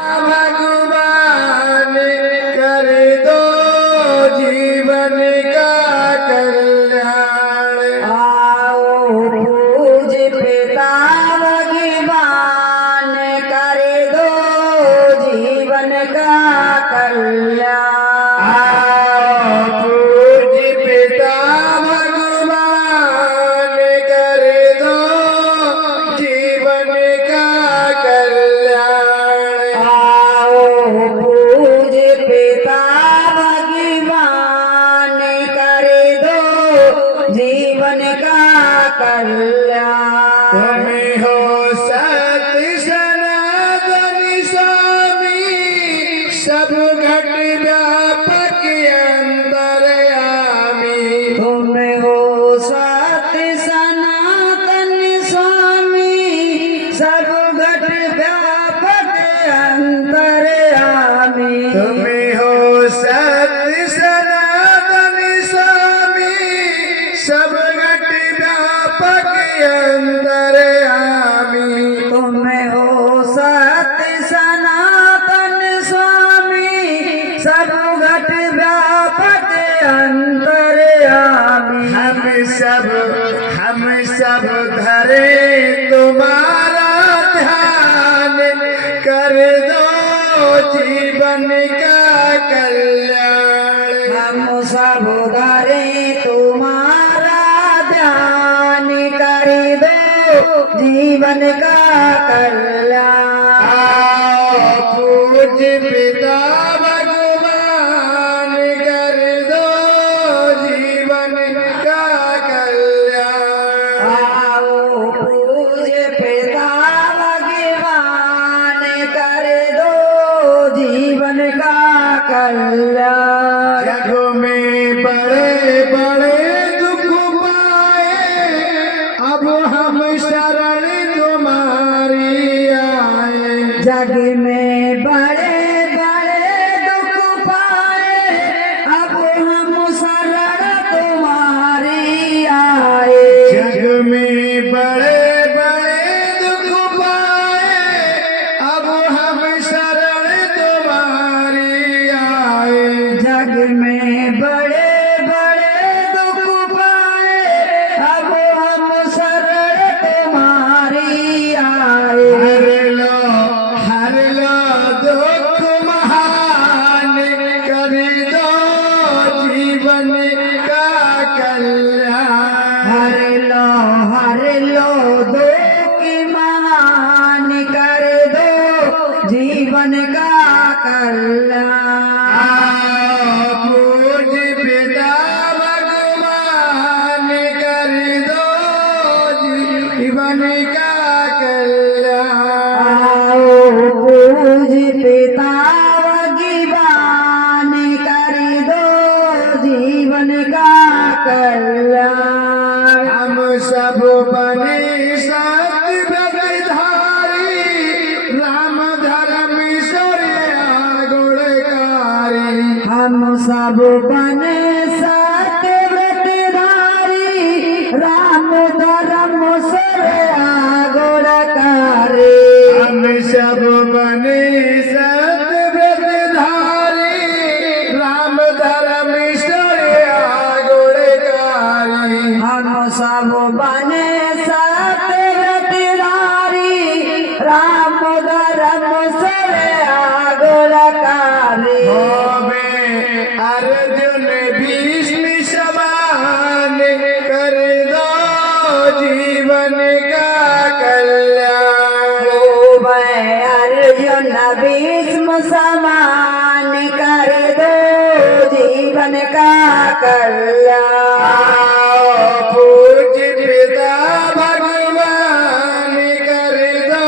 भगवान कर दो जीवन का कल्याण। आओ पूज पिता भगवान कर दो जीवन का कल्याण। आओ पूज पिता भगवान कर दो जीवन का कल्याण। आओ पूज पिता भगवान कर दो जीवन का कल्याण। तुम हो सत्य सनातन स्वामी सब घट व्यापक अंतर्यामी। तुम हो सत्य सनातन स्वामी सब घट व्यापक अंतर्यामी। तुम हो सत्य सनातन स्वामी सब घट व्यापक अंतर्यामी। तुम हो सत्य सनातन स्वामी सब घट व्यापक अंतर्यामी। हम सब धरे तुम्हारा ध्यान कर दो जीवन का कल्याण। हम सब धरे तुम्हारा ध्यान कर दो जीवन का कल्याण। आओ पूज पिता भगवान कर दो जीवन का कल्याण। आओ पूज पिता भगवान कर दो जीवन का कल्याण। जग में बड़े बड़े दुख पाए अब हम शरण तुम्हारी आए। जग में बड़े बड़े दुख पाए अब हम शरण तुम्हारी आए। जग में बड़े बड़े दुख पाए अब हम शरण तुम्हारी आए। जग में बड़े बड़े दुख पाए अब हम शरण तुम्हारी आए। हर लो दुख महान कर दो जीवन का कल्याण। हर लो दुख महान कर दो जीवन का कल्याण। आओ पूज पिता भगवान कर दो जीवन का कल्याण। आओ पूज पिता भगवान कर दो जीवन का कल्याण। हम सब बने सत्यव्रतधारी राम धर्म ईश्वरिया गुणकारी। हम सब बने सत्यव्रतधारी राम धर्म सर्या गुणकारी। हम सब बने सत्यव्रतधारी राम धर्म ईश्वरिया गुणकारी। हम सब बने सत्यव्रतधारी राम धर्म सर्या गुणकारी। होवे अर्जुन भीष्म समान कर दो जीवन का कल्याण। मैं अर्जुन भीष्म समान कर दो जीवन का कल्याण। आओ पूज पिता भगवान कर दो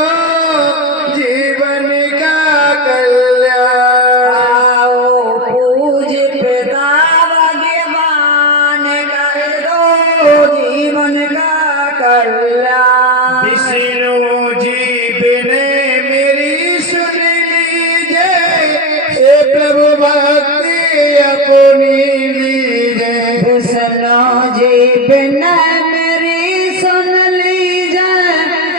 जीवन का कल्याण। आओ पूज पिता भगवान कर दो जीवन का कल्याण। विष्णु जी बिने मेरी सुन लीजिए हे प्रभु भक्ति अपनी लीजिए। विष्णु जी बिना मेरी सुन लीजिए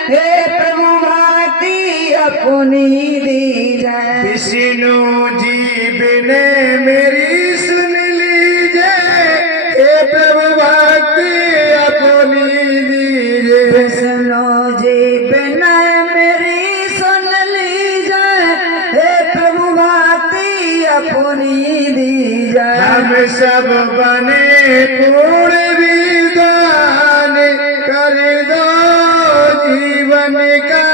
हे प्रभु भक्ति अपनी दीजिए। सब बने पूर्ण विधान कर दो जीवन का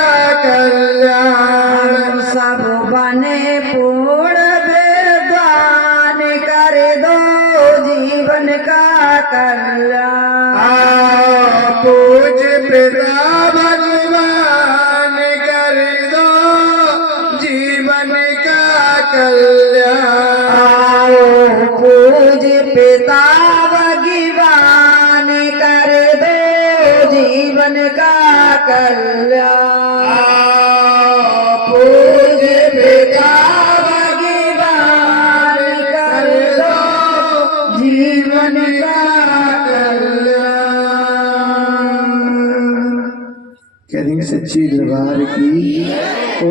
कल्याण। सब बने पूर्ण वेदान कर दो जीवन का कल्याण। पूज पिता भगवान कर दो जीवन का कल्याण। पूज पिता भगवान कर दो जीवन का कल्याण। पूज पिता भगवान कर दो जीवन का कल्याण। कहीं सच्ची दरबार की